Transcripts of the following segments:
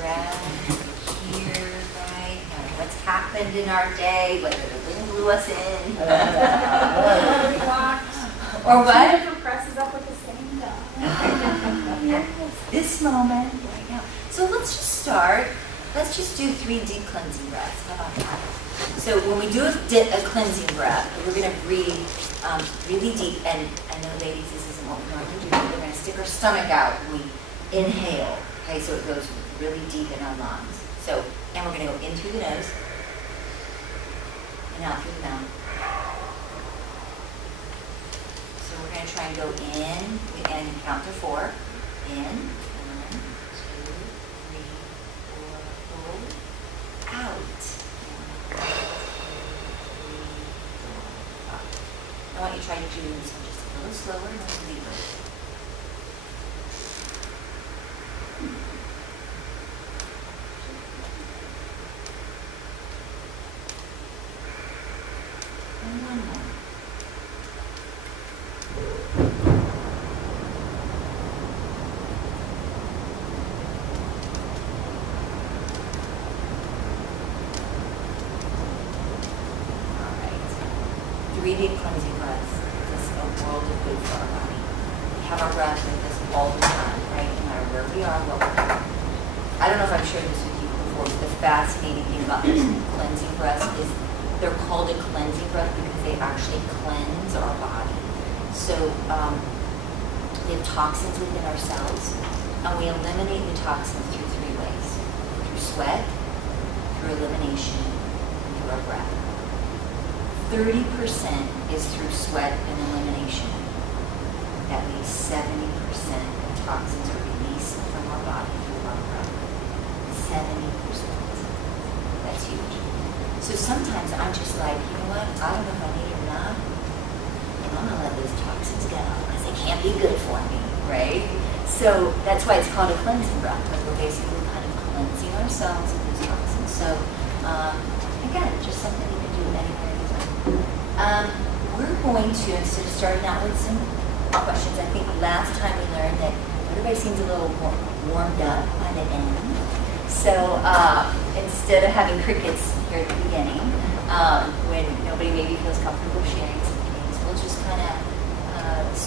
breath here, right? What's happened in our day, whether the wind blew us in. Or what? Two different presses up at the same time. This moment, right now. So let's just start. Let's just do 3 deep cleansing breaths. How about that? So when we do a cleansing breath, we're going to breathe really deep. And I know, ladies, this isn't what we normally do. We're going to stick our stomach out. We inhale. Okay, so it goes really deep in our lungs. So, and we're going to go in through the nose and out through the mouth. So we're going to try and go in and count to 4. In. 1, 2, 3, 4, hold. Out. 1, 2, 3, 4, 5. I want you to try to do this one just a little slower and a little deeper. And one more. All right. 3 deep cleansing breaths. This is a world of good for our body. We have our breath with us all the time, right? No matter where we are, what we're doing. I don't know if I've shared this with you before, but the fascinating thing about this cleansing breath is they're called a cleansing breath because they actually cleanse our body. So we have toxins within ourselves, and we eliminate the toxins through 3 ways. Through sweat, through elimination, and through our breath. 30% is through sweat and elimination. That means 70% of toxins are released from our body through our breath. 70%. That's huge. So sometimes I'm just like, you know what? I don't know if I need it or not. And I'm going to let those toxins go because they can't be good for me, right? So that's why it's called a cleansing breath, because we're basically kind of cleansing ourselves of these toxins. So again, just something you can do anywhere, anytime. We're going to, instead of starting out with some questions, I think last time we learned that everybody seems a little warmed up by the end. So instead of having crickets here at the beginning, when nobody maybe feels comfortable sharing some things, we'll just kind of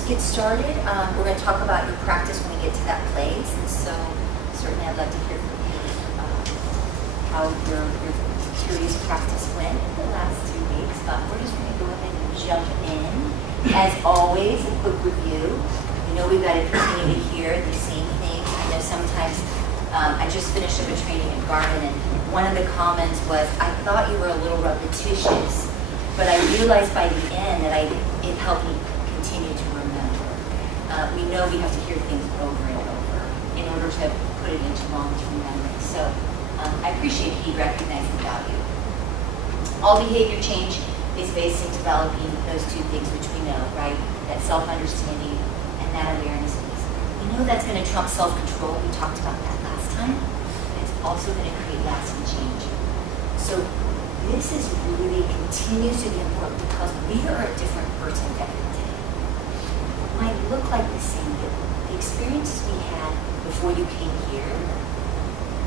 get started. We're going to talk about your practice when we get to that place, and so certainly I'd love to hear from you how your curious practice went the last 2 weeks. But we're just going to go ahead and jump in. As always, a quick review. You know we've got to continue to hear the same thing. I know sometimes I just finished up a training at Garmin, and one of the comments was, I thought you were a little repetitious, but I realized by the end that it helped me continue to remember. We know we have to hear things over and over in order to put it into long-term memory. So I appreciate he recognized the value. All behavior change is based in developing those 2 things which we know, right? That self-understanding and that awareness. We know that's going to trump self-control. We talked about that last time. It's also going to create lasting change. So this is really continues to be important because we are a different person every day. It might look like the same, but the experiences we had before you came here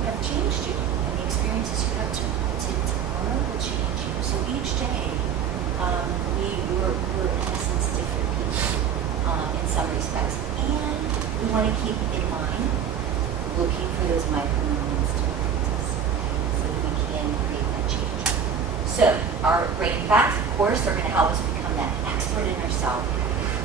have changed you. And the experiences you have tomorrow will change you. So each day, we're in essence different people in some respects. And we want to keep in mind looking for those micro moments to practice so that we can create that change. So our brain facts, of course, are going to help us become that expert in ourselves.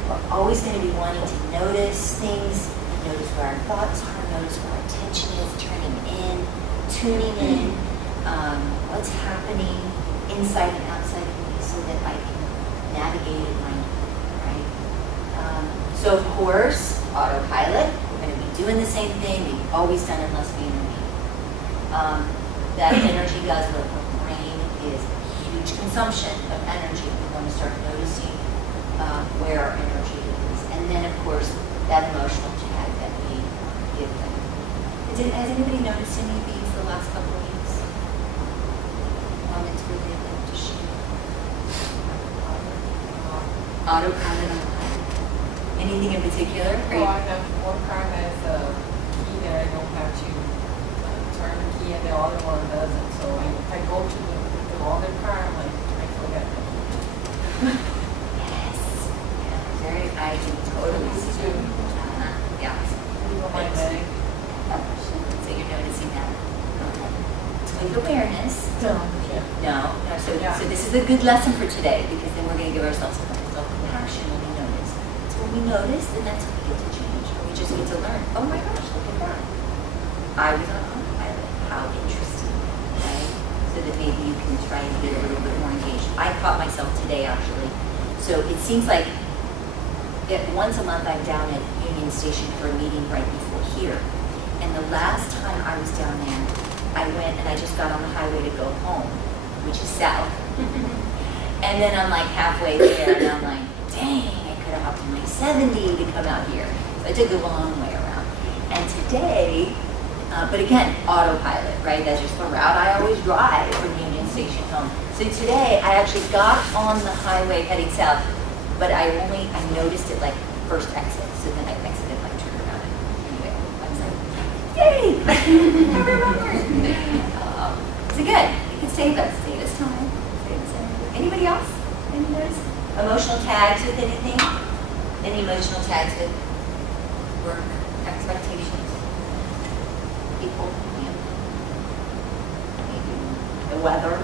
We're always going to be wanting to notice things, notice where our thoughts are, notice where our attention is, turning in, tuning in, what's happening inside and outside of me so that I can navigate it mindfully, right? So of course, autopilot, we're going to be doing the same thing we've always done unless we intervene. That energy guzzler, our brain is a huge consumption of energy. We want to start noticing where our energy is. And then of course, that emotional tag that we give them. Has anybody noticed any of these the last couple of weeks? Moments where they'd like to share? Autopilot. Anything in particular? Well, I know one kind that's a key that I don't have to turn with awareness. No. No. So this is a good lesson for today, because then we're going to give ourselves a little self-compassion when we notice. So when we notice, then that's when we get to change. Or we just get to learn. Oh my gosh, look at that. I was on autopilot. How interesting, right? So that maybe you can try and get a little bit more engaged. I caught myself today, actually. So it seems like once a month I'm down at Union Station for a meeting right before here. And the last time I was down there, I went and I just got on the highway to go home, which is south. And then I'm like halfway there, and I'm like, dang, I could have hopped in my 70 to come out here. So I took the long way around. And today, but again, autopilot, right? That's just the route I always drive from Union Station home. So today, I actually got on the highway heading south, but I noticed it like first exit. So then I exited, like turned around. Anyway, I was like, yay! I remembered. So good. It can save us time. Save us energy. Anybody else? Any notice? Emotional tags with anything? Any emotional tags with work, expectations, people, family, maybe the weather?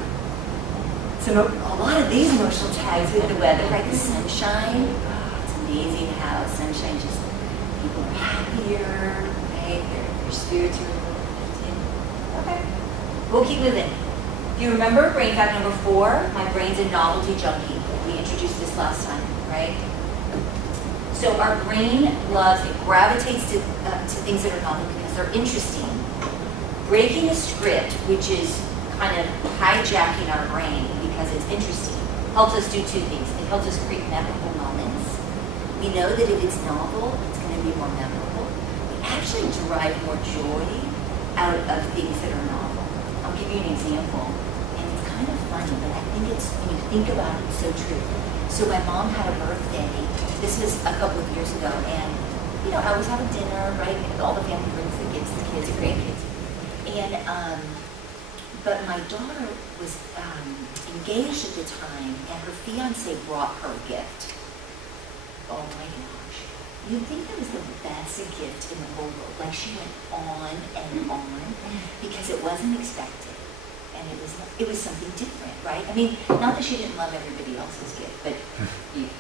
So a lot of these emotional tags with the weather, like the sunshine. It's amazing how sunshine just, people are happier, right? Their spirits are a little lifted. Okay. We'll keep moving. If you remember, brain fact number 4, my brain's a novelty junkie. We introduced this last time, right? So our brain loves, it gravitates to things that are novel because they're interesting. Breaking a script, which is kind of hijacking our brain because it's interesting, helps us do 2 things. It helps us create memorable moments. We know that if it's novel, it's going to be more memorable. We actually derive more joy out of things that are novel. I'll give you an example, and it's kind of funny, but I think it's, when you think about it, it's so true. So my mom had a birthday. This was a couple of years ago, and I always have a dinner, right? All the family brings the gifts, the kids, the grandkids, and but my daughter was engaged at the time, and her fiance brought her a gift. Oh my gosh. You'd think that was the best gift in the whole world. Like, she went on and on because it wasn't expected. And it was something different, right? I mean, not that she didn't love everybody else's gift, but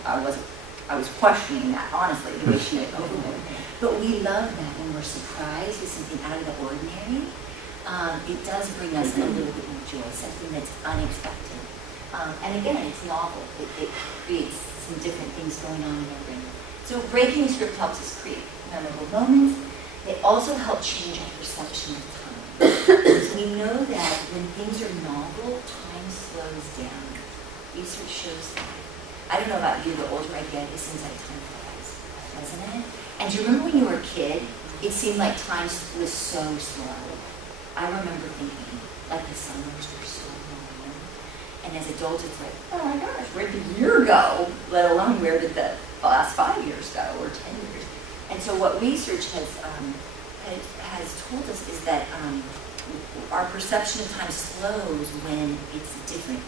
I was questioning that, honestly, the way she went over it. But we love that when we're surprised with something out of the ordinary. It does bring us a little bit more joy, something that's unexpected. And again, it's novel. It creates some different things going on in our brain. So breaking the script helps us create memorable moments. They also help change our perception of time. So we know that when things are novel, time slows down. Research shows that. I don't know about you, the older I get, it seems like time flies, doesn't it? And do you remember when you were a kid, it seemed like time was so slow. I remember thinking, like, the summers were so long. And as adults, it's like, oh my gosh, where did the year go? Let alone where did the last 5 years go, or 10 years? And so what research has told us is that our perception of time slows when it's different.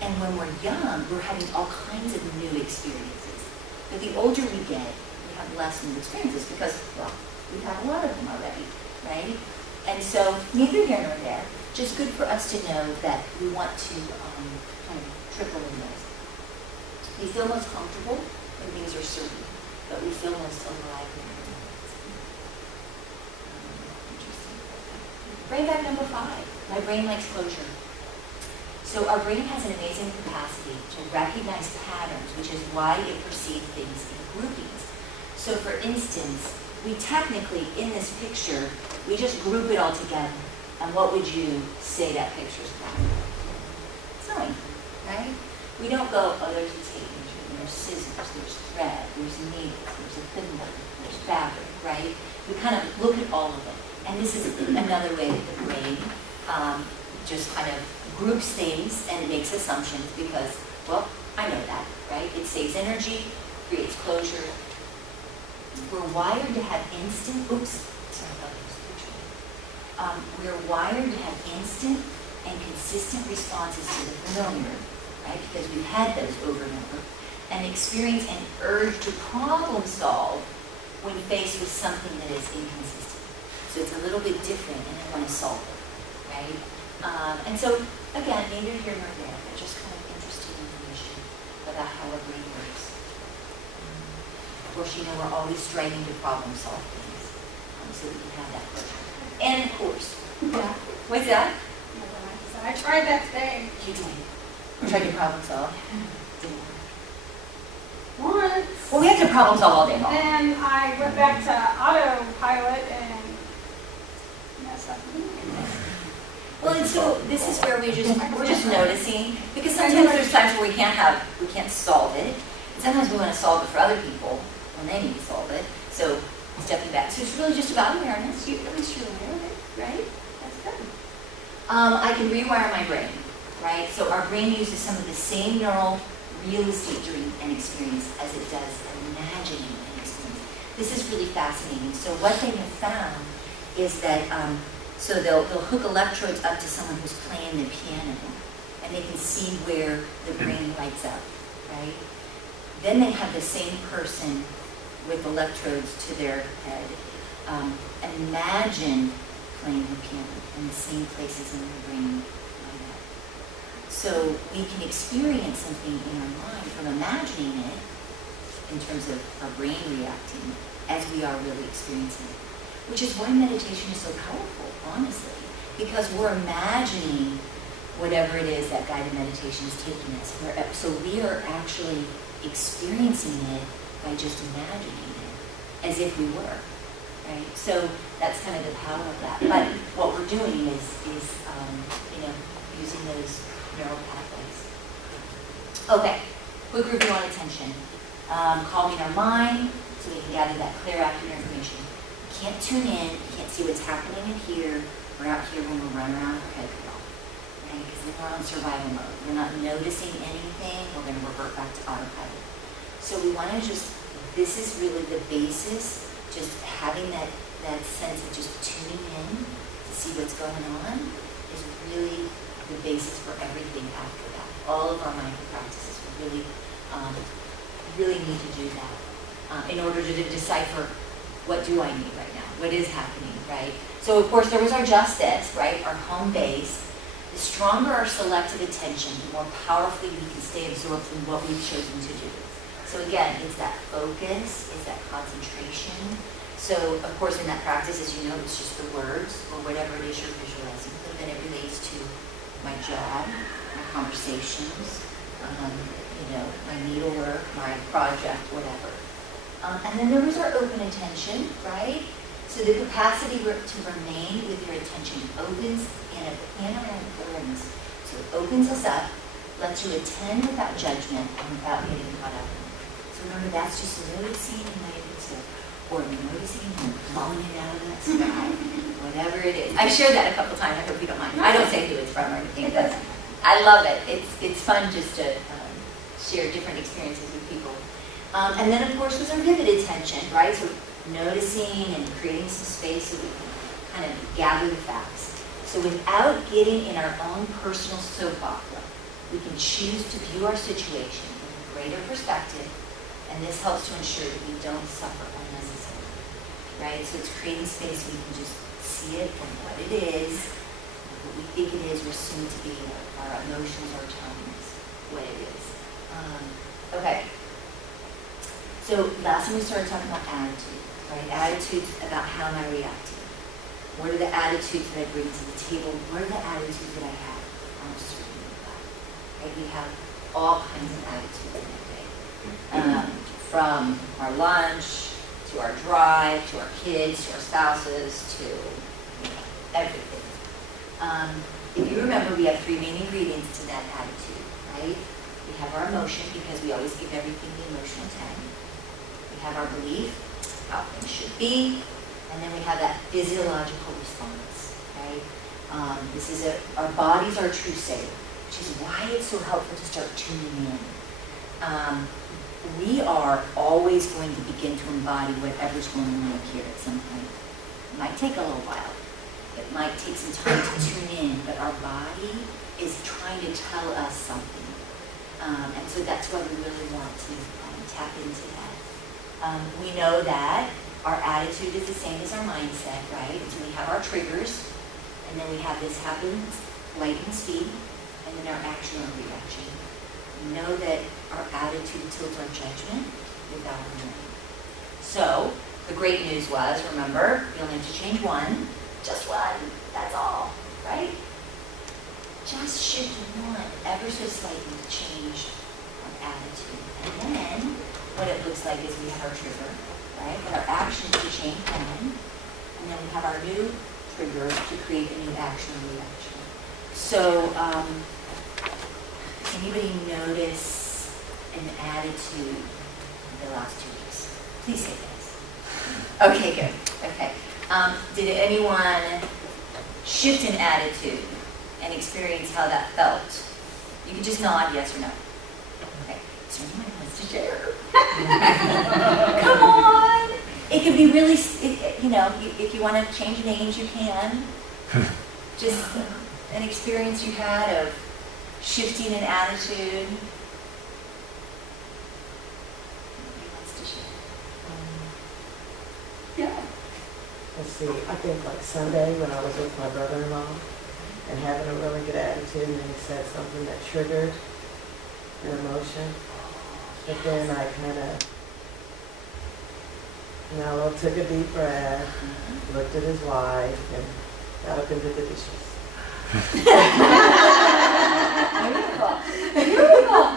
And when we're young, we're having all kinds of new experiences. But the older we get, we have less new experiences because, well, we've had a lot of them already, right? And so, neither here nor there, just good for us to know that we want to kind of triple in those. We feel most comfortable when things are certain, but we feel most alive when they're not. Interesting. Brain fact number 5. My brain likes closure. So our brain has an amazing capacity to recognize patterns, which is why it perceives things in groupings. So for instance, we technically, in this picture, we just group it all together. And what would you say that picture's about? Sewing, right? We don't go, oh, there's a tape measure, there's scissors, there's thread, there's needles, there's a thimble, there's fabric, right? We kind of look at all of it. And this is another way that the brain just kind of groups things and makes assumptions because, well, I know that, right? It saves energy, creates closure. We're wired to have instant, we're wired to have instant and consistent responses to the familiar, right? Because we've had those over and over, and experience an urge to problem solve when faced with something that is inconsistent. So it's a little bit different, and I want to solve it, right? And so, again, neither here nor there, but just kind of interesting information about how our brain works. Of course, you know, we're always striving to problem solve things, so that we can have that pleasure. And of course, Yeah. what's that? I tried that today. You did. Trying to problem solve. Didn't work. Once. Well, we have to problem solve all day long. Then I went back to autopilot and messed up. Well, and so this is where we're just noticing, because sometimes there's times where we can't solve it. And sometimes we want to solve it for other people when they need to solve it. So stepping back. So it's really just about awareness. At least you're aware of it, right? That's good. I can rewire my brain, right? So our brain uses some of the same neural real estate during an experience as it does imagining an experience. This is really fascinating. So what they have found is that so they'll hook electrodes up to someone who's playing the piano, and they can see where the brain lights up, right? Then they have the same person with electrodes to their head imagine playing the piano in the same places in their brain light up. So we can experience something in our mind from imagining it in terms of our brain reacting as we are really experiencing it. Which is why meditation is so powerful, honestly, because we're imagining whatever it is that guided meditation is taking us. So we are actually experiencing it by just imagining it, as if we were, right? So that's kind of the power of that. But what we're doing is using those neural pathways. Okay, quick review on attention. Calming our mind so we can gather that clear, accurate information. Can't tune in, can't see what's happening in here or out here when we're running around our head girl, right? Because then we're on survival mode. We're not noticing anything, we're going to revert back to autopilot. So we want to this is really the basis, just having that sense of just tuning in to see what's going on is really the basis for everything after that. All of our mindful practices really need to do that in order to decipher what do I need right now? What is happening, right? So of course there was our justice, right? Our home base. The stronger our selective attention, the more powerfully we can stay absorbed in what we've chosen to do. So again, it's that focus, it's that concentration. So of course in that practice, as you know, it's just the words or whatever it is you're visualizing, but then it relates to my job, my conversations, my needlework, my project, whatever. And then there was our open attention, right? So the capacity to remain with your attention opens in a panoramic lens. So it opens us up, lets you attend without judgment and without getting caught up in it. So remember, that's just noticing and letting it sit, or noticing and blowing it out of that sky, whatever it is. I've shared that a couple times. I hope you don't mind. I don't say who it's from or anything. I love it. It's fun just to share different experiences with people. And then, of course, was our vivid attention, right? So noticing and creating some space so we can kind of gather the facts. So without getting in our own personal soap opera, we can choose to view our situation with a greater perspective, and this helps to ensure that we don't suffer unnecessarily, right? So it's creating space so we can just see it for what it is, what we think it is, or soon to be our emotions, our tones, what it is. Okay. So last time we started talking about attitude, right? Attitudes about how am I reacting? What are the attitudes that I bring to the table? What are the attitudes that I have on a certain level? Right? We have all kinds of attitudes in our day. From our lunch, to our drive, to our kids, to our spouses, to everything. If you remember, we have three main ingredients to that attitude, right? We have our emotion, because we always give everything the emotional tag. We have our belief, how things should be, and then we have that physiological response, right? This is our body's our true savior, which is why it's so helpful to start tuning in. We are always going to begin to embody whatever's going on up here at some point. It might take a little while. It might take some time to tune in, but our body is trying to tell us something. And so that's why we really want to tap into that. We know that our attitude is the same as our mindset, right? So we have our triggers, and then we have this happens, lightning speed, and then our action or reaction. Know that our attitude tilts our judgment without knowing. So, the great news was, remember, you only have to change one. Just one, that's all, right? Just shift one ever so slightly to change our attitude. And then, what it looks like is we have our trigger, right? But our action to change one, and then we have our new trigger to create a new action or reaction. So, anybody notice an attitude in the last 2 weeks? Please say yes. Okay, good. Okay. Did anyone shift an attitude and experience how that felt? You can just nod yes or no. Okay. Is there anyone who wants to share? Come on. It could be really, if you want to change names, you can. Just an experience you had of shifting an attitude. Nobody wants to share. Yeah. Let's see, I think like Sunday when I was with my brother-in-law and having a really good attitude, and he said something that triggered an emotion. But then I kind of, took a deep breath, looked at his wife, and got up and did the dishes. Beautiful.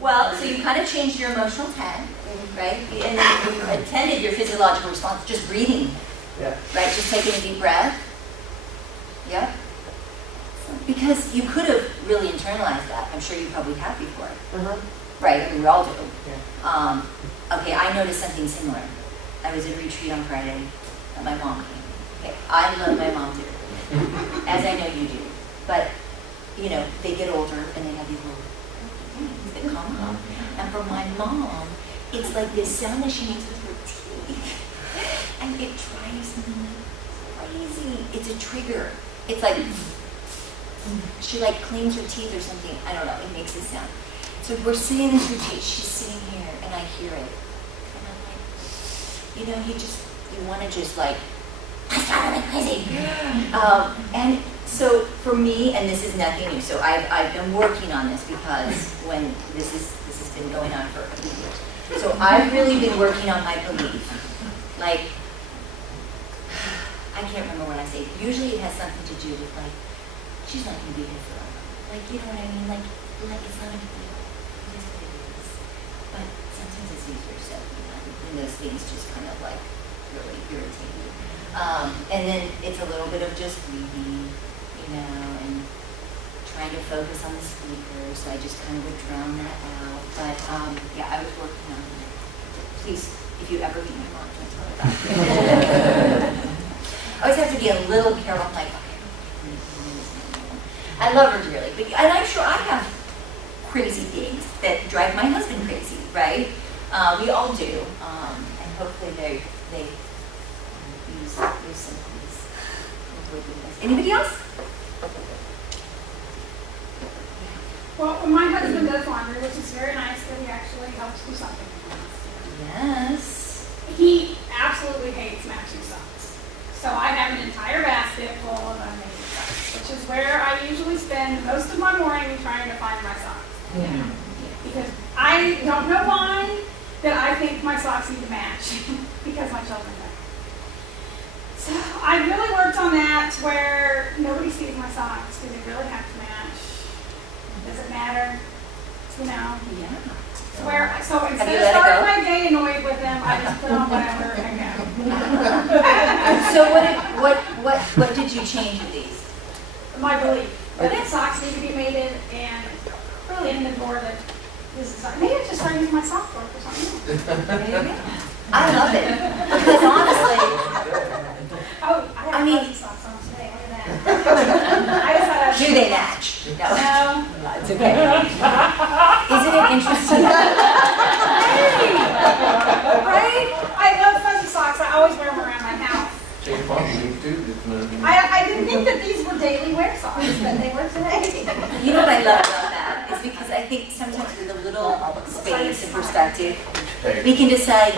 Well, so you kind of changed your emotional tag, right? And then you attended your physiological response, just breathing, Yeah. right? Just taking a deep breath. Yep. Because you could have really internalized that. I'm sure you probably have before. Uh-huh. Right, I mean, we all do. Yeah. Okay, I noticed something similar. I was at retreat on Friday, and my mom came. Okay, I love my mom dearly, as I know you do. But, they get older, and they have these little things that come up. And for my mom, it's like this sound that she makes with her teeth. And it drives me crazy. It's a trigger. It's like, she like cleans her teeth or something. I don't know, it makes this sound. So we're sitting in this retreat, she's sitting here, and I hear it. And I'm like, you want to just like, that's driving me crazy. And so for me, and this is nothing new, so I've been working on this because when this has been going on for a few years. So I've really been working on my belief. Like, I can't remember what I say. Usually it has something to do with like, she's not going to be here forever. Like, you know what I mean? Like it's not a big deal. It is what it is. But sometimes it's easier said than done. And those things just kind of like really irritate me. And then it's a little bit of just breathing, and trying to focus on the speaker. So I just kind of would drown that out. But yeah, I was working on it. Please, if you ever meet my mom, don't tell her that. I always have to be a little careful. Like, I love her dearly, and I'm sure I have crazy things that drive my husband crazy, right? We all do, and hopefully they use some of these. Anybody else? Well, my husband does laundry, which is very nice that he actually helps do something. Yes. He absolutely hates matching socks. So I have an entire basket full of unmatched socks, which is where I usually spend most of my morning trying to find my socks. Yeah. Because I don't know why, that I think my socks need to match because my children don't. So I really worked on that where nobody sees my socks because they really have to match. Does it matter? Yeah. So instead you of let it starting go? my day annoyed with them, I just put on whatever and go. So what did you change with these? My belief that socks need to be made and really in the door that this is maybe I just started using my sock drawer for something. I love it because honestly, Oh, I have fuzzy socks on today. Look at that. I decided I was do they match? No, No. it's okay. Isn't it interesting? Right? I love fuzzy socks. I always wear them around my house. I didn't think that these were daily wear socks, but they were today. You know what I love about that is because I think sometimes with a little space and perspective, we can decide,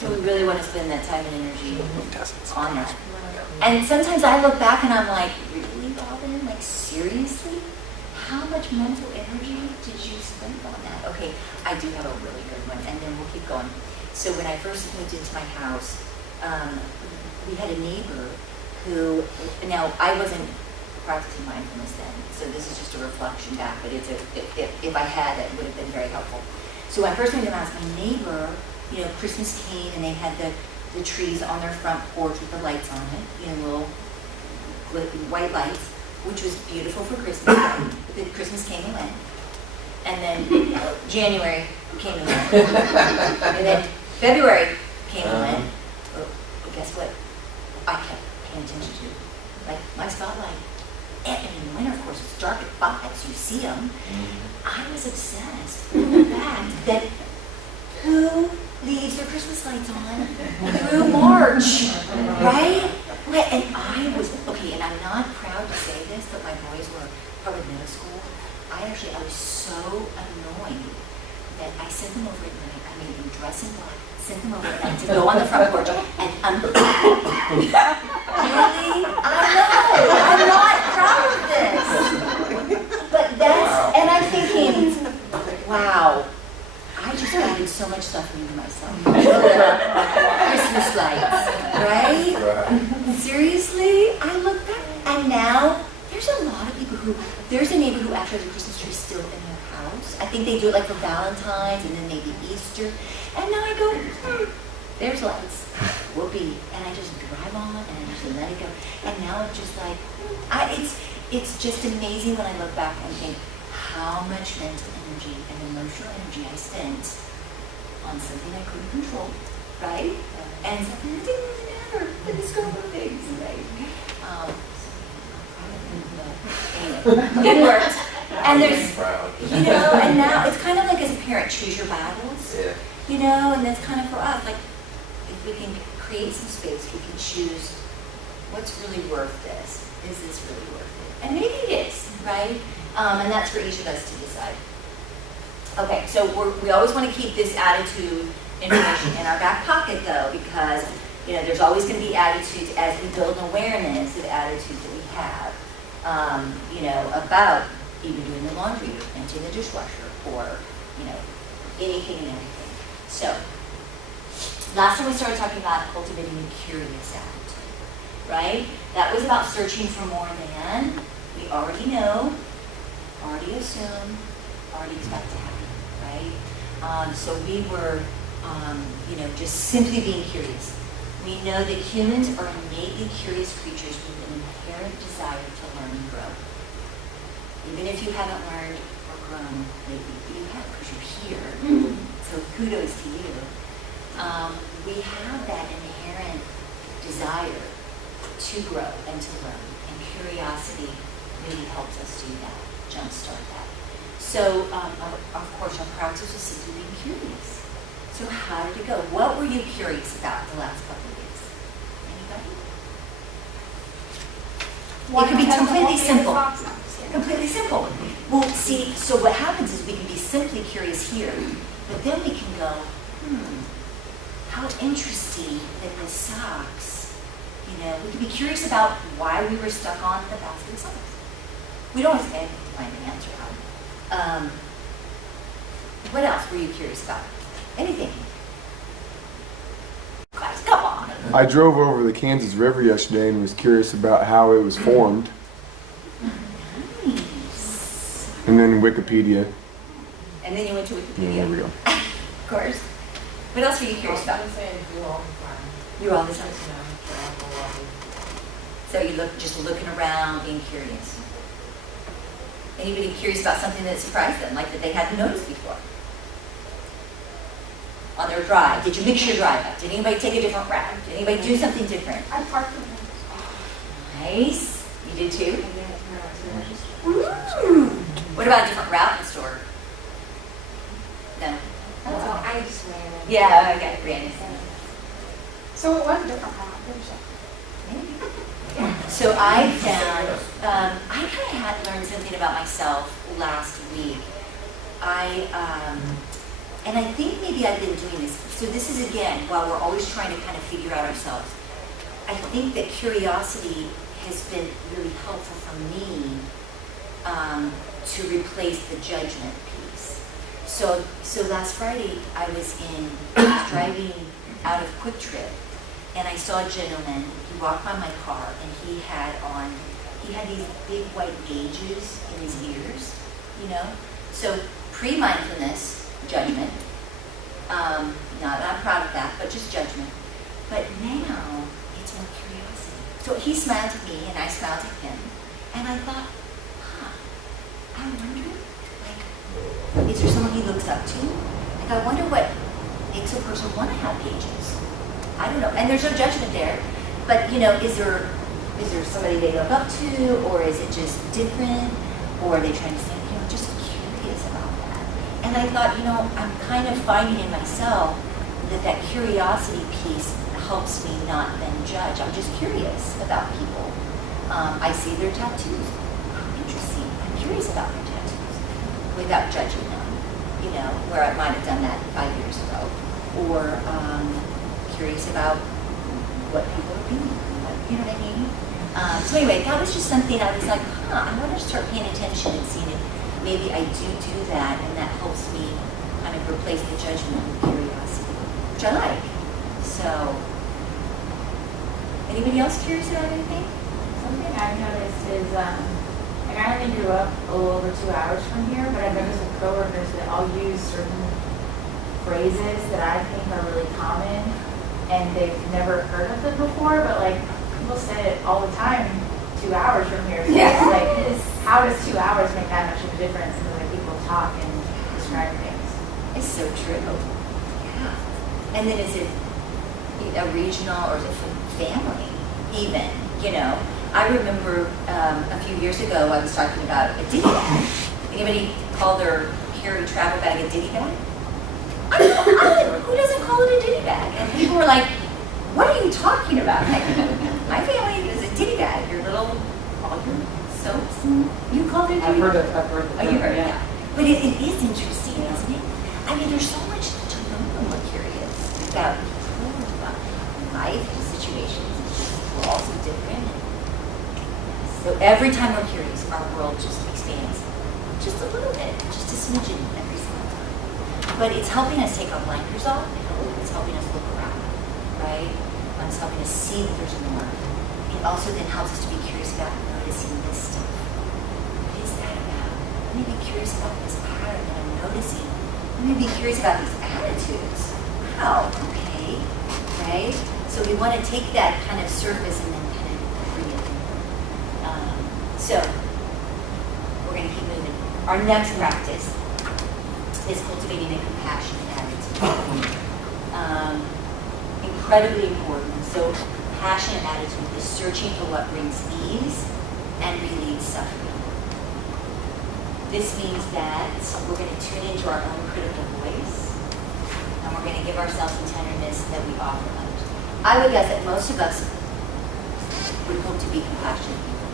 do we really want to spend that time and energy on that? And sometimes I look back and I'm like, really, Robin? Like, seriously? seriously? How much mental energy did you spend on that? Okay, I do have a really good one, and then we'll keep going. So when I first moved into my house, we had a neighbor who, now I wasn't practicing mindfulness then, so this is just a reflection back, but it's if I had, it would have been very helpful. So when I first moved into my house, my neighbor, Christmas came and they had the trees on their front porch with the lights on it, little white lights, which was beautiful for Christmas. But then Christmas came and went. And then January came and went. And then February came and went. But guess what? I kept paying attention to, like, my spotlight. And in the winter, of course, it's dark at 5, so you see them. I was obsessed with the fact that who leaves their Christmas lights on through March, right? And I was, okay, and I'm not proud to say this, but my boys were probably middle school. I was so annoyed that I sent them over at night. I made them dress in black, sent them over at night to go on the front porch and really? I know, I'm not proud of this. But that's, and I'm thinking, wow. I just added so much suffering to myself. Christmas lights, right? Seriously? I look back, and now there's a lot of people there's a neighbor who actually has a Christmas tree still in their house. I think they do it like for Valentine's and then maybe Easter. And now I go, there's lights, whoopee. And I just drive on and I just let it go. And now it's just like, it's just amazing when I look back and think, how much mental energy and emotional energy I spent on something I couldn't control, right? And something I didn't even ever in the scope of things, right? It worked. And there's, and now it's kind of like as a parent, choose your battles. Yeah. And that's kind of for us, like, if we can create some space, we can choose what's really worth this. Is this really worth it? And maybe it is, right? And that's for each of us to decide. Okay, so we always want to keep this attitude information in our back pocket, though, because there's always going to be attitudes as we build an awareness of attitudes that we have, about even doing the laundry or emptying the dishwasher or, anything and everything. So, last time we started talking about cultivating a curious attitude, right? That was about searching for more than we already know, already assume, already expect to happen, right? So we were, just simply being curious. We know that humans are innately curious creatures with an inherent desire to learn and grow. Even if you haven't learned or grown lately, but you have because you're here. So kudos to you. We have that inherent desire to grow and to learn, and curiosity really helps us do that, jumpstart that. So, of course, our practice was simply being curious. So how did it go? What were you curious about the last couple of weeks? Anybody? It could be completely simple. Completely simple. Well, see, so what happens is we can be simply curious here, but then we can go, how interesting that the socks, we can be curious about why we were stuck on the basket of socks. We don't always find the answer out. What else were you curious about? Anything? Guys, come on. I drove over the Kansas River yesterday and was curious about how it was formed. Nice. And then Wikipedia. And then you went to Wikipedia. Yeah, there we go. Of course. What else were you curious about? You were all the time. So you just looking around, being curious. Anybody curious about something that surprised them, like that they hadn't noticed before? On their drive, did you mix your drive up? Did anybody take a different route? Did anybody do something different? I parked in the Nice. You did too? Ooh. What about a different route in the store? No. Well, I just ran it. Yeah, okay, ran it. So it was a different route. So I found, I kind of had learned something about myself last week. And I think maybe I've been doing this. So this is, again, while we're always trying to kind of figure out ourselves, I think that curiosity has been really helpful for me to replace the judgment piece. So last Friday, I was driving out of Quick Trip, and I saw a gentleman. He walked by my car, and he had these big white gauges in his ears, you know. So pre-mindfulness, judgment. Not that I'm proud of that, but just judgment. But now it's more curiosity. So he smiled at me, and I smiled at him, and I thought, I wonder, like, is there someone he looks up to? Like, I wonder what makes a person want to have gauges. I don't know, and there's no judgment there, but you know, is there somebody they look up to, or is it just different, or are they trying to say, you know, just curious about that? And I thought, you know, I'm kind of finding in myself that curiosity piece helps me not then judge. I'm just curious about people. I see their tattoos. Interesting. I'm curious about their tattoos without judging them, you know, where I might have done that 5 years ago. Or curious about what people are doing. You know what I mean? So anyway, that was just something I was like, I want to start paying attention and seeing if maybe I do that, and that helps me kind of replace the judgment with curiosity, which I like. So, anybody else curious about anything? Something I've noticed is, like I only grew up a little over 2 hours from here, but I've noticed with coworkers that I'll use certain phrases that I think are really common, and they've never heard of them before, but like people say it all the time 2 hours from here. So Yeah. it's like, how does 2 hours make that much of a difference in the way people talk and describe things? It's so true. Yeah. And then is it a regional or is it from family even, you know? I remember a few years ago I was talking about a ditty bag. Anybody call their carry travel bag a ditty bag? I don't know, who doesn't call it a ditty bag? And people were like, what are you talking about? Like, my family is a ditty bag, your little, all your soaps. You call it a ditty bag? I've heard Oh, you heard it, yeah. But it is interesting, isn't it? I mean, there's so much to learn when we're curious about life and situations. We're all so different. So every time we're curious, our world just expands just a little bit, just a smidgen every single time. But it's helping us take our blinkers off. It's helping us look around, right? It's helping us see that there's more. It also then helps us to be curious about noticing this stuff. What is that about? Let me be curious about this pattern that I'm noticing. Let me be curious about these attitudes. Wow, okay, right? So we want to take that kind of surface and then kind of bring it in. So we're going to keep moving. Our next practice is cultivating a compassionate attitude. Incredibly important. So compassionate attitude is searching for what brings ease and relieves suffering. This means that we're going to tune into our own critical voice, and we're going to give ourselves the tenderness that we offer others. I would guess that most of us would hope to be compassionate people,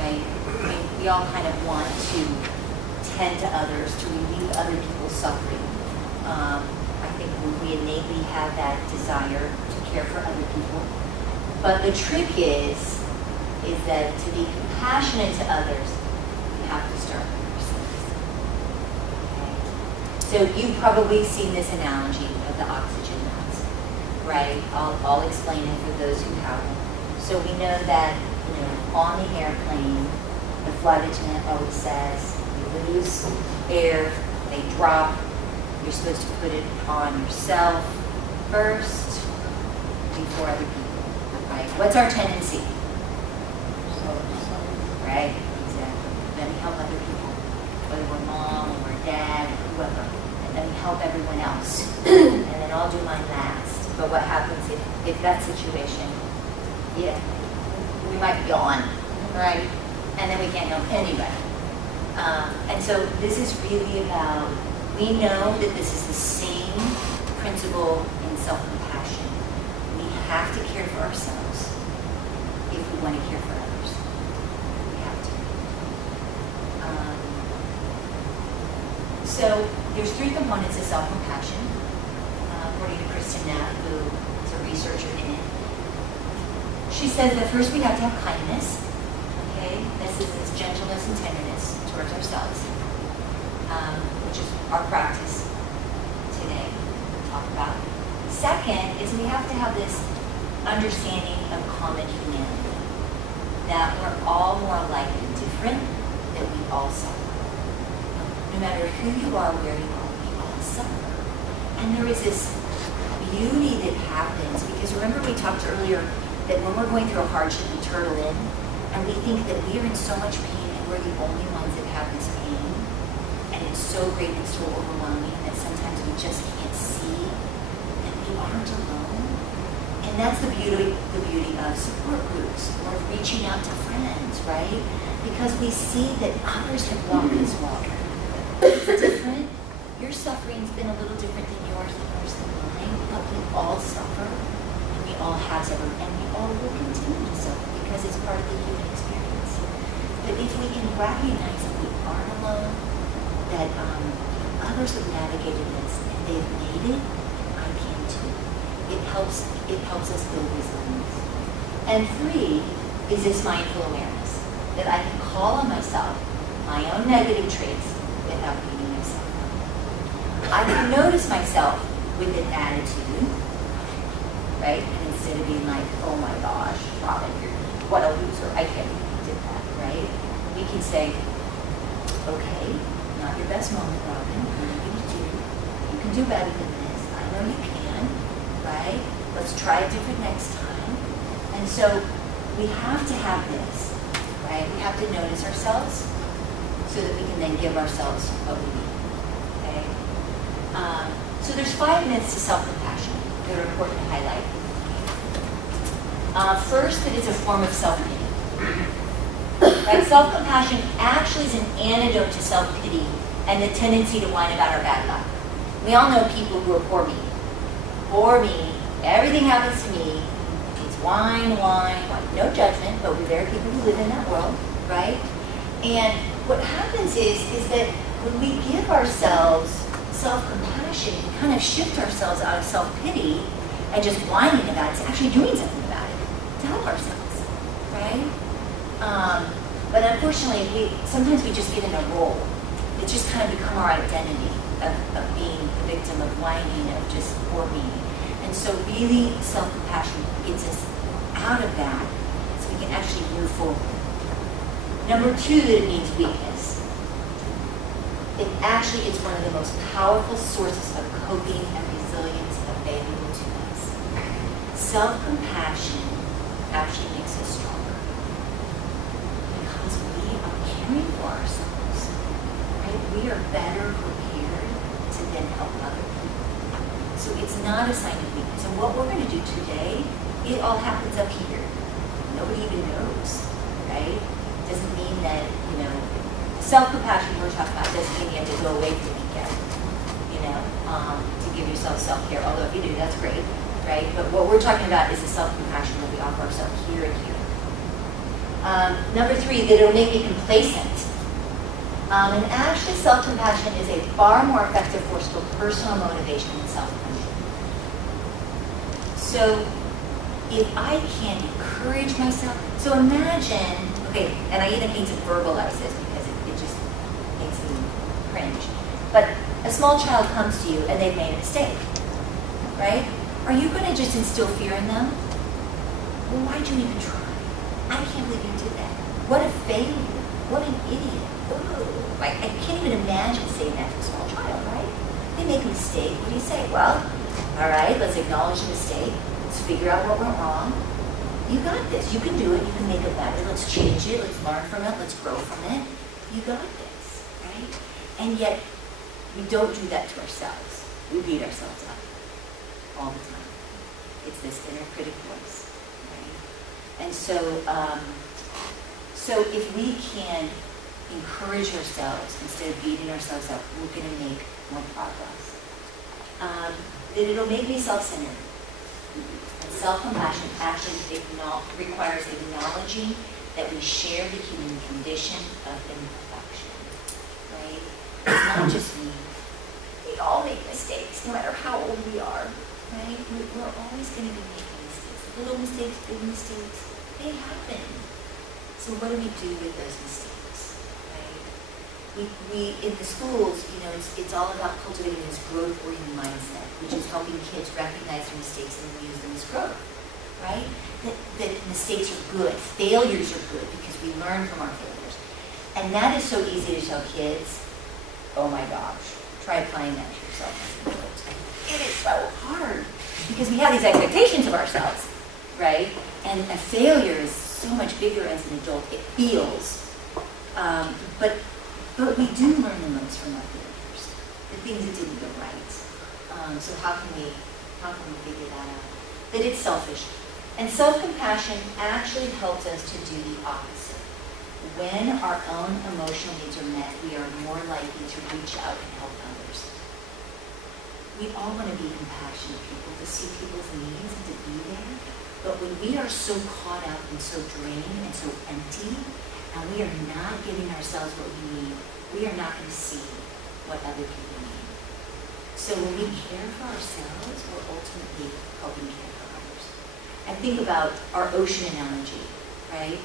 right? I mean, we all kind of want to tend to others, to relieve other people's suffering. I think we innately have that desire to care for other people. But the trick is that to be compassionate to others, you have to start with yourselves. Okay? So you've probably seen this analogy of the oxygen mask, right? I'll explain it for those who haven't. So we know that, you know, on the airplane, the flight attendant always says, you lose air, they drop. You're supposed to put it on yourself first before other people, right? What's our tendency? Right, exactly. Then we help other people, whether we're mom or we're dad or whoever, and then we help everyone else. And then I'll do mine last. But what happens if that situation, yeah, we might be gone, right? And then we can't help anybody. And so this is really about, we know that this is the same principle in self-compassion. We have to care for ourselves if we want to care for others. We have to. So there's 3 components of self-compassion, according to Kristen Neff, who is a researcher in it. She says that first we have to have kindness. Okay, this is gentleness and tenderness. towards ourselves, which is our practice today, we'll talk about. Second is we have to have this understanding of common humanity, that we're all more alike than different, that we all suffer. No matter who you are, where you are, we all suffer. And there is this beauty that happens, because remember we talked earlier that when we're going through a hardship, we turtle in, and we think that we are in so much pain and we're the only ones that have this pain. And it's so great and so overwhelming that sometimes we just can't see that we aren't alone. And that's the beauty of support groups, or reaching out to friends, right? Because we see that others have walked this walk. It's different. Your suffering's been a little different than yours than mine, but we all suffer, and we all have suffered, and we all will continue to suffer because it's part of the human experience. But if we can recognize that we aren't alone, that others have navigated this and they've made it, I can too. It helps us build resilience. And 3 is this mindful awareness, that I can call on myself, my own negative traits, without beating myself up. I can notice myself with an attitude, right? And instead of being like, oh my gosh, Robin, what a loser, I can't believe you did that, right? We can say, okay, not your best moment, Robin, you can do better than this, I know you can, right? Let's try it different next time. And so we have to have this, right? We have to notice ourselves so that we can then give ourselves what we need, okay? So there's 5 myths to self-compassion that are important to highlight. First, that it's a form of self-pity. Right? Self-compassion actually is an antidote to self-pity and the tendency to whine about our bad luck. We all know people who are poor me. Poor me, everything happens to me, it's whine. No judgment, but there are people who live in that world, right? And what happens is that when we give ourselves self-compassion, we kind of shift ourselves out of self-pity and just whining about it to actually doing something about it to help ourselves, right? But unfortunately, sometimes we just get in a role. It just kind of become our identity of being the victim, of whining, of just poor me. And so really self-compassion gets us out of that so we can actually move forward. Number 2, that it means weakness. It actually is one of the most powerful sources of coping and resilience available to us. Self-compassion actually makes us stronger because we are caring for ourselves, right? We are better prepared to then help other people. So it's not a sign of weakness. And what we're going to do today, it all happens up here. Nobody even knows, right? Doesn't mean that, self-compassion we're talking about doesn't mean you have to go away for the weekend, to give yourself self-care. Although if you do, that's great, right? But what we're talking about is the self-compassion that we offer ourselves here and here. Number 3, that it'll make me complacent. And actually, self-compassion is a far more effective force for personal motivation than self-punishment. So if I can encourage myself, so imagine, okay, and I even hate to verbalize this because it just makes me cringe, but a small child comes to you and they've made a mistake, right? Are you going to just instill fear in them? Well, why'd you even try? I can't believe you did that. What a failure. What an idiot. Ooh. Like, I can't even imagine saying that to a small child, right? They make a mistake. What do you say? Well, all right, let's acknowledge the mistake. Let's figure out what went wrong. You got this. You can do it. You can make it better. Let's change it. Let's learn from it. Let's grow from it. You got this, right? And yet, we don't do that to ourselves. We beat ourselves up all the time. It's this inner critic voice, right? And so if we can encourage ourselves instead of beating ourselves up, we're going to make more progress. That it'll make me self-centered. And self-compassion actually requires acknowledging that we share the human condition of imperfection, right? It's not just me. We all make mistakes, no matter how old we are, right? We're always going to be making mistakes. Little mistakes, big mistakes, they happen. So what do we do with those mistakes, right? we in the schools, it's all about cultivating this growth-oriented mindset, which is helping kids recognize their mistakes and use them as growth, right? That mistakes are good, failures are good because we learn from our failures. And that is so easy to tell kids. Oh my gosh, try applying that to yourself as an adult. It is so hard because we have these expectations of ourselves, right? And a failure is so much bigger as an adult. It feels, but we do learn the most from our failures, the things that didn't go right. So how can we figure that out? That it's selfish, and self-compassion actually helps us to do the opposite. When our own emotional needs are met, we are more likely to reach out and help others. We all want to be compassionate people, to see people's needs and to be there. But when we are so caught up and so drained and so empty, and we are not giving ourselves what we need, we are not going to see what other people need. So when we care for ourselves, we're ultimately helping care for others. I think about our ocean analogy, right?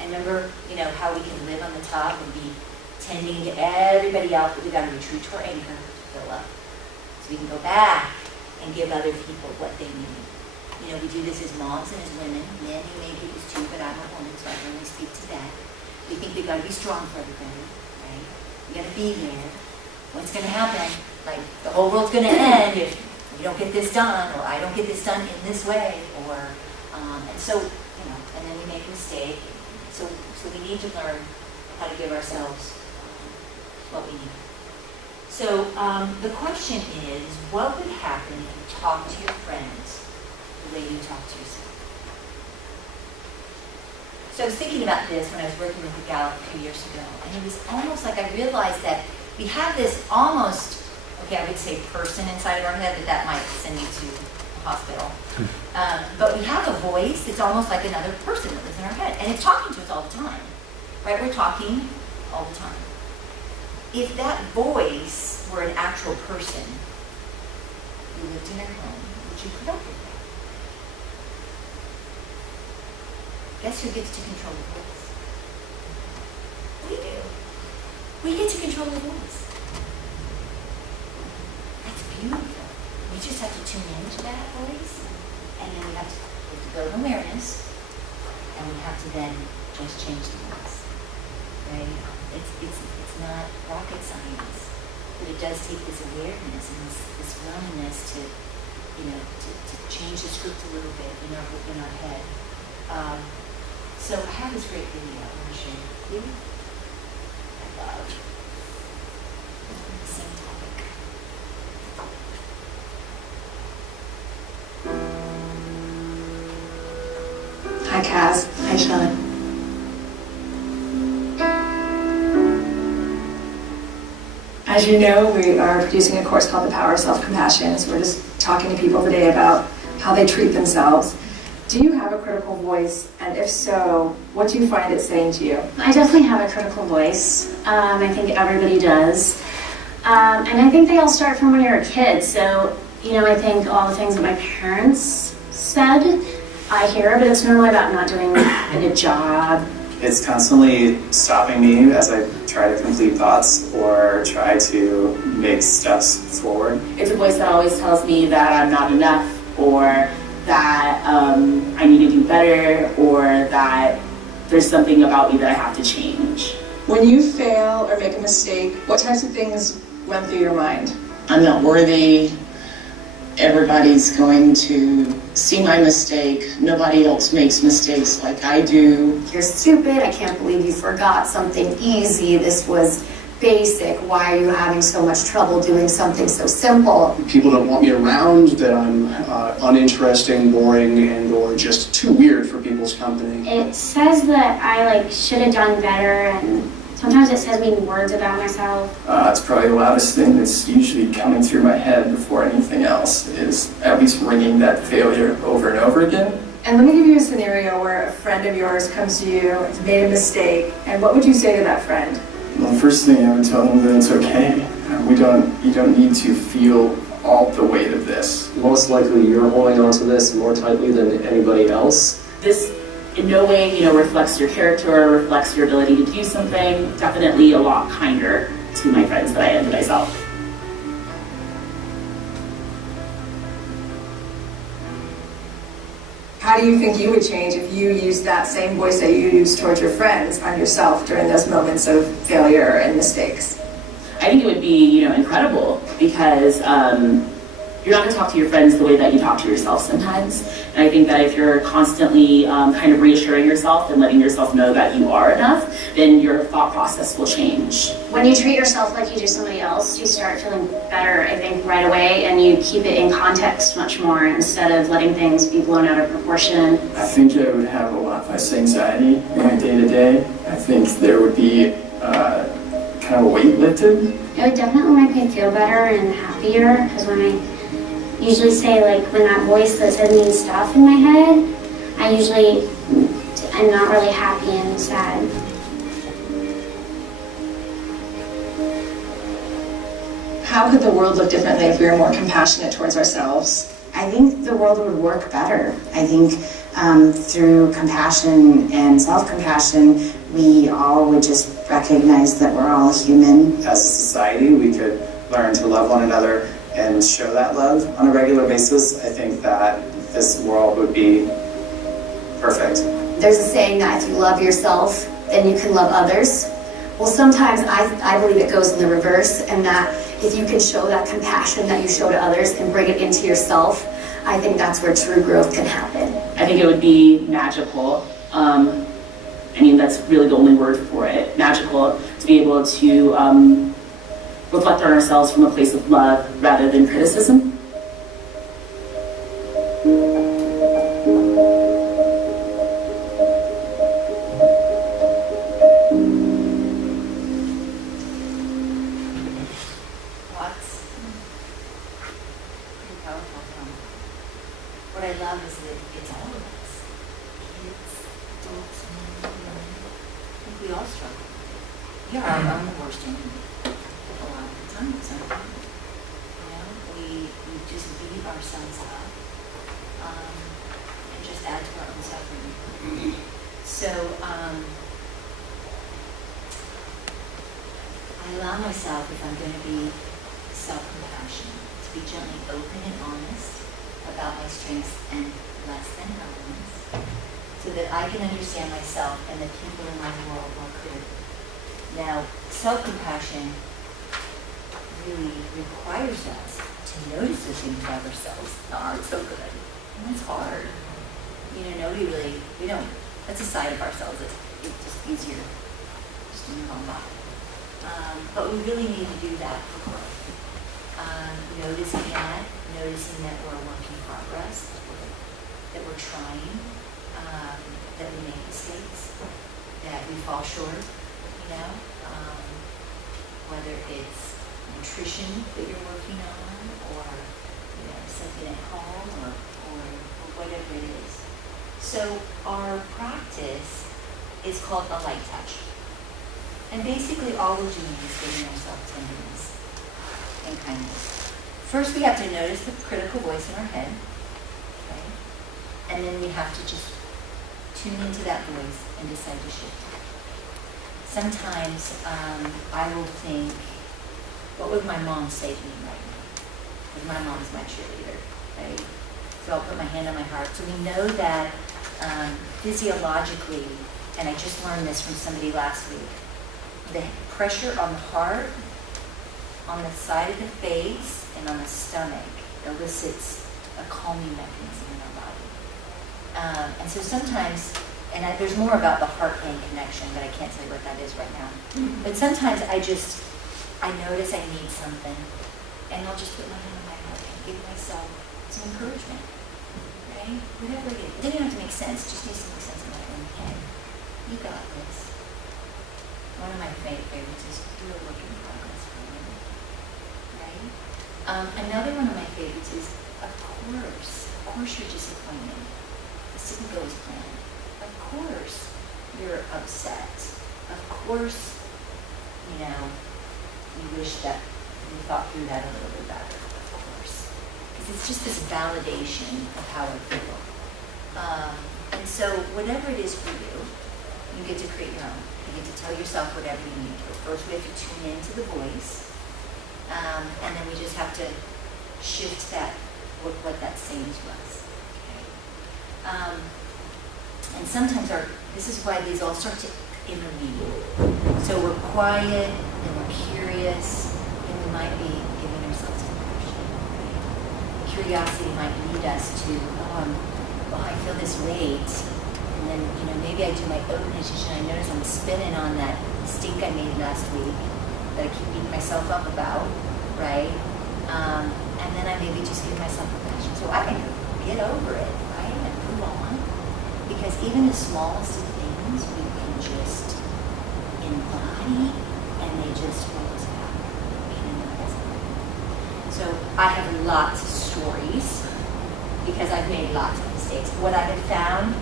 And remember, how we can live on the top and be tending to everybody else, but we've got to retreat to our anchor to fill up. So we can go back and give other people what they need. We do this as moms and as women. Men, you may do this too, but I'm a woman, so I can only speak to that. We think we've got to be strong for everybody, right? We got to be there. What's going to happen? Like, the whole world's going to end if you don't get this done, or I don't get this done in this way, or, and so, and then we make a mistake. So we need to learn how to give ourselves what we need. So the question is, what would happen if you talk to your friends the way you talk to yourself? So I was thinking about this when I was working with the Gallup a few years ago, and it was almost like I realized that we have this almost, I would say person inside of our head, that might send you to a hospital. But we have a voice that's almost like another person that lives in our head, and it's talking to us all the time, right? We're talking all the time. If that voice were an actual person who lived in their home, would you put up with that? Guess who gets to control the voice? We do. We get to control the voice. That's beautiful. We just have to tune into that voice, and then we have to build awareness, and we have to then just change the voice. Right? It's not rocket science, but it does take this awareness and this willingness to change the script a little bit in our head. So I have this great video I want to share with you. I love the same topic. Hi, Kaz. Hi, Sean. As you know, we are producing a course called The Power of Self-Compassion. So we're just talking to people today about how they treat themselves. Do you have a critical voice? And if so, what do you find it saying to you? I definitely have a critical voice. I think everybody does. And I think they all start from when you're a kid. So, I think all the things that my parents said, I hear, but it's normally about not doing a good job. It's constantly stopping me as I try to complete thoughts or try to make steps forward. It's a voice that always tells me that I'm not enough, or that I need to do better, or that there's something about me that I have to change. When you fail or make a mistake, what types of things run through your mind? I'm not worthy. Everybody's going to see my mistake. Nobody else makes mistakes like I do. You're stupid. I can't believe you forgot something easy. This was basic. Why are you having so much trouble doing something so simple? People don't want me around, that I'm uninteresting, boring, and or just too weird for people's company. It says that I should have done better, and sometimes it says mean words about myself. It's probably the loudest thing that's usually coming through my head before anything else, is at least ringing that failure over and over again. And let me give you a scenario where a friend of yours comes to you and made a mistake, and what would you say to that friend? Well, the first thing I would tell them that it's okay. You don't need to feel all the weight of this. Most likely you're holding on to this more tightly than anybody else. This in no way, reflects your character or reflects your ability to do something. Definitely a lot kinder to my friends than I am to myself. How do you think you would change if you used that same voice that you use towards your friends on yourself during those moments of failure and mistakes? I think it would be, incredible because you're not going to talk to your friends the way that you talk to yourself sometimes. And I think that if you're constantly kind of reassuring yourself and letting yourself know that you are enough, then your thought process will change. When you treat yourself like you do somebody else, you start feeling better, I think, right away, and you keep it in context much more instead of letting things be blown out of proportion. I think I would have a lot less anxiety in my day-to-day. I think there would be kind of a weight lifted. It would definitely make me feel better and happier, because when I usually say, like, when that voice that said mean stuff in my head, I'm not really happy and sad. How could the world look differently if we were more compassionate towards ourselves? I think the world would work better. I think through compassion and self-compassion, we all would just recognize that we're all human. As a society, we could learn to love one another and show that love on a regular basis. I think that this world would be perfect. There's a saying that if you love yourself, then you can love others. Well, sometimes I believe it goes in the reverse, and that if you can show that compassion that you show to others and bring it into yourself, I think that's where true growth can happen. I think it would be magical. That's really the only word for it. Magical to be able to reflect on ourselves from a place of love rather than criticism. What I love is that it's all of us. Kids, adults, men, women. I think we all struggle. We are our own worst enemy. A lot of the time, sometimes. We just beat ourselves up and just add to our own suffering. So, I allow myself, if I'm going to be self-compassionate, to be gently open and honest about my strengths and less than elements, so that I can understand myself and the people in my world more clearly. Now, self-compassion really requires us to notice the things about ourselves that aren't so good. And it's hard. That's a side of ourselves that's just easier just to move on by. But we really need to do that for growth. Noticing that we're a work in progress, that we're trying, that we make mistakes, that we fall short, whether it's nutrition that you're working on, or something at home, or whatever it is. So our practice is called a light touch. And basically all we're doing is giving ourselves tenderness and kindness. First, we have to notice the critical voice in our head, okay? And then we have to just tune into that voice and decide to shift it. Sometimes I will think, what would my mom say to me right now? Because my mom is my cheerleader, right? So I'll put my hand on my heart. So we know that physiologically, and I just learned this from somebody last week, the pressure on the heart, on the side of the face, and on the stomach elicits a calming mechanism in our body. And so sometimes, there's more about the heart-brain connection, but I can't tell you what that is right now. But sometimes I notice I need something, and I'll just put my hand on my heart and give myself some encouragement, right? Whatever it is. It doesn't have to make sense, it just needs to make sense in my own head. You got this. One of my favorites is you're a work in progress for me, right? Another one of my favorites is, of course you're disappointed. This didn't go as planned. Of course you're upset. Of course, you wish that you thought through that a little bit better, of course. Because it's just this validation of how I feel. And so whatever it is for you, you get to create your own. You get to tell yourself whatever you need to. First, we have to tune into the voice, and then we just have to shift that, what that's saying to us. Okay? And sometimes this is why these all start to interweave. So we're quiet, and we're curious, and we might be giving ourselves compassion. Right? Curiosity might lead us to, I feel this weight. And then, maybe I do my own meditation. I notice I'm spinning on that stink I made last week that I keep beating myself up about, right? And then I maybe just give myself compassion. So I can get over it, right? And move on. Because even the smallest of things we can just embody, and they just roll us back in the present. So I have lots of stories because I've made lots of mistakes. What I have found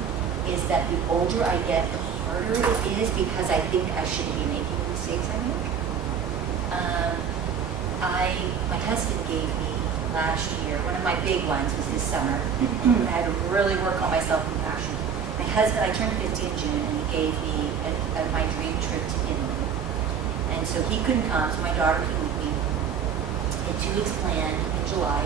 is that the older I get, the harder it is because I think I shouldn't be making the mistakes I make. My husband gave me last year, one of my big ones was this summer. I had to really work on my self-compassion. My husband, I turned 50 in June, and he gave me my dream trip to Italy. And so he couldn't come, so my daughter came with me. I had 2 weeks planned in July.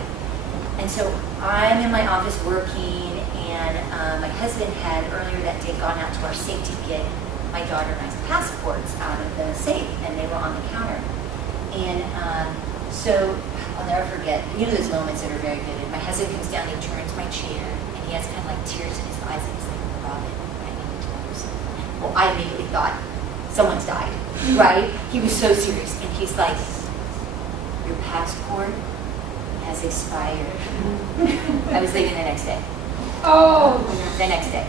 And so I'm in my office working, and my husband had earlier that day gone out to our safe to get my daughter and I's passports out of the safe, and they were on the counter. And so I'll never forget, those moments that are very vivid. My husband comes down, he turns my chair, and he has kind of like tears in his eyes, and he's like, Robin, I need to tell you something. Well, I immediately thought, someone's died, right? He was so serious, and he's like, your passport has expired. I was leaving the next day. Oh. The next day.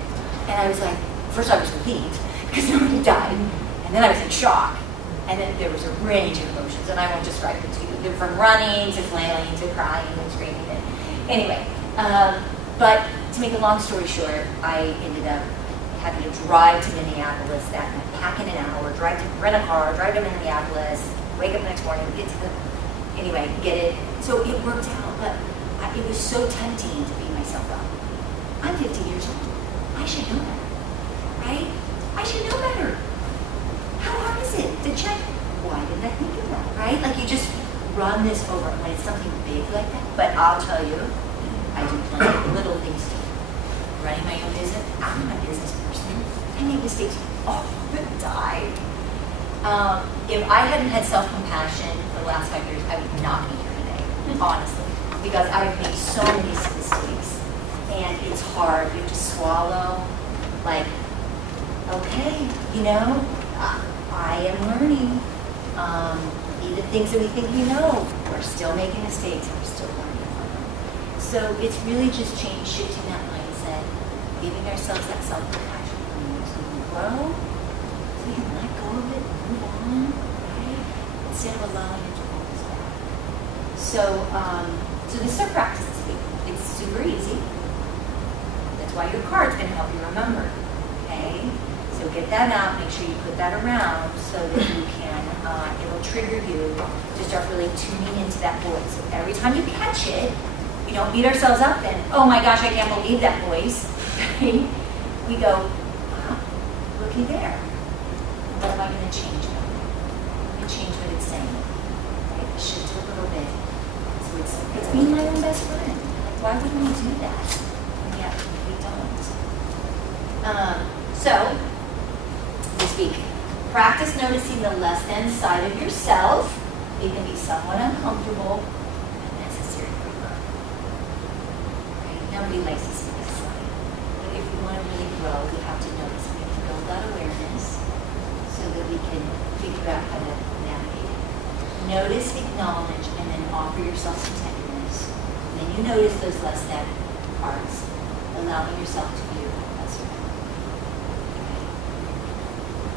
And I was like, first I was relieved because nobody died. And then I was in shock. And then there was a range of emotions, and I won't describe it to you. From running to flailing to crying and screaming. And anyway, but to make a long story short, I ended up having to drive to Minneapolis that night, pack in an hour, rent a car, drive to Minneapolis, wake up the next morning, get it. So it worked out, but it was so tempting to beat myself up. I'm 50 years old. I should know better, right? I should know better. How hard is it to check? Why didn't I think of that, right? Like you just run this over when it's something big like that. But I'll tell you, I do plenty of little things too. Running my own business, I'm a business person. I make mistakes all the time. If I hadn't had self-compassion for the last 5 years, I would not be here today, honestly. Because I've made so many mistakes. And it's hard. You have to swallow, like, okay, I am learning. Even things that we think we know, we're still making mistakes, and we're still learning from them. So it's really just shifting that mindset, giving ourselves that self-compassion so we can grow, so we can let go of it, move on, right? Instead of allowing it to hold us back. So this is our practice this week. It's super easy. That's why your card's going to help you remember. Okay? So get that out, make sure you put that around so that you can, it'll trigger you to start really tuning into that voice. So every time you catch it, we don't beat ourselves up then, oh my gosh, I can't believe that voice. Right? We go, wow, looky there. What am I going to change now? I'm going to change what it's saying. Right? Shift a little bit. So it's being my own best friend. Like, why wouldn't we do that? And yet, we don't. So, this week, practice noticing the less than side of yourself. It can be somewhat uncomfortable and necessary for growth. Right? Nobody likes to see this side. But if we want to really grow, we have to notice. We have to build that awareness so that we can figure out how to navigate it. Notice, acknowledge, and then offer yourself some tenderness. And then you notice those less than parts, allowing yourself to be your own best friend.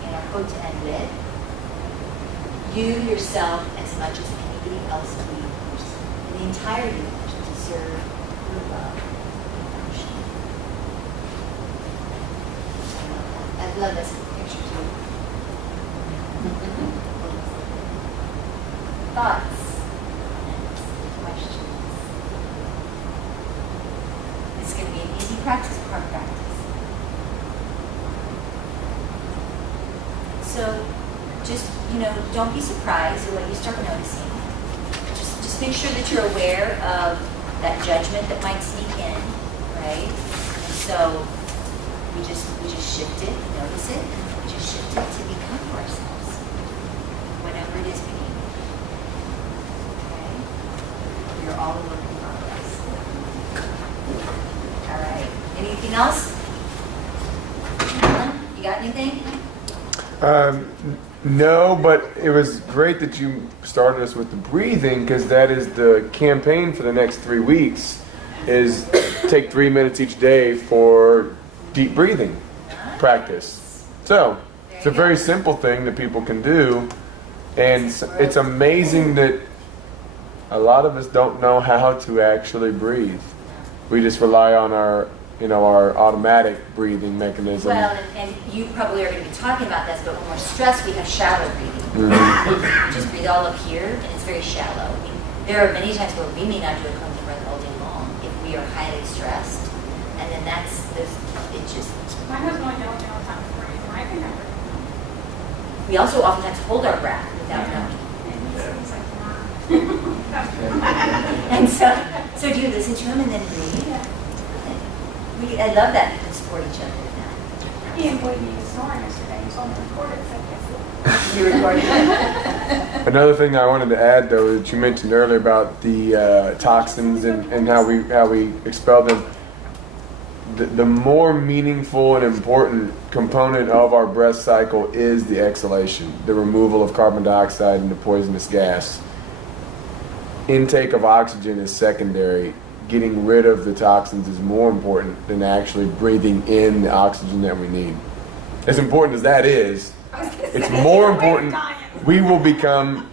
And our quote to end with, you yourself as much as anybody else in the universe, and the entire universe, deserve your love and affection. I love this picture too. Thoughts, comments, questions. It's going to be an easy practice, hard practice. just, don't be surprised at what you start noticing. Just make sure that you're aware of that judgment that might sneak in, right? And so we just shift it, notice it, and we just shift it to become ourselves, whatever it is we need. Okay? We're all a work in progress. All right. Anything else? Alan, you got anything? No, but it was great that you started us with the breathing, because that is the campaign for the next 3 weeks, is take 3 minutes each day for deep breathing practice. So it's a very simple thing that people can do, and it's amazing that a lot of us don't know how to actually breathe. We just rely on our automatic breathing mechanism. Well, and you probably are going to be talking about this, but when we're stressed, we have shallow breathing. Mm-hmm. We just breathe all up here, and it's very shallow. I mean, there are many times where we may not do a cleansing breath all day long if we are highly stressed, and then it just. My husband only tells me all the time to breathe, and I think I breathe. We also oftentimes hold our breath without knowing. And he's like, And so do you listen to him and then breathe? Yeah. I love that we can support each other in that. He employed me as snoring yesterday. He told me to record it, so yes. You recorded it? Another thing I wanted to add, though, that you mentioned earlier about the toxins and how we expel them. The more meaningful and important component of our breath cycle is the exhalation, the removal of carbon dioxide and the poisonous gas. Intake of oxygen is secondary. Getting rid of the toxins is more important than actually breathing in the oxygen that we need. As important as that is, it's more important. We will become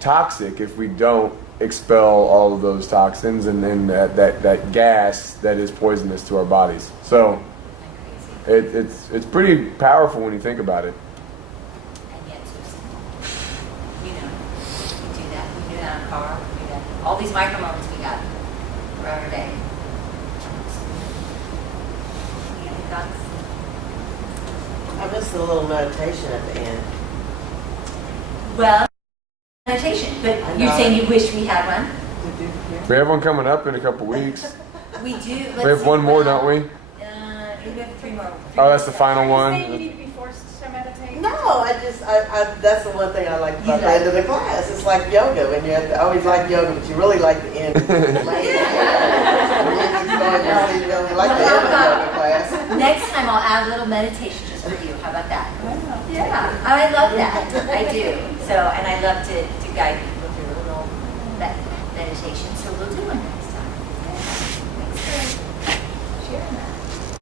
toxic if we don't expel all of those toxins and then that gas that is poisonous to our bodies. So it's pretty powerful when you think about it. And yet so simple. We do that. We do that in a car. We do that. All these micro moments we got throughout our day. Any other thoughts? I missed a little meditation at the end. Well, meditation, but you're saying you wish we had one? We have one coming up in a couple weeks. We do. We have one more, don't we? We have 3 more. Oh, that's the final Are you saying you one. need to be forced to meditate? No, I that's the one thing I like about the end of the class. It's like yoga, and you have to always like yoga, but you really like the end. You really like the end of the yoga class. Next time I'll add a little meditation just for you. How about that? Yeah, I love that. I do. So, and I love to guide people through a little meditation. So we'll do one next time. Yeah. Thanks for sharing that.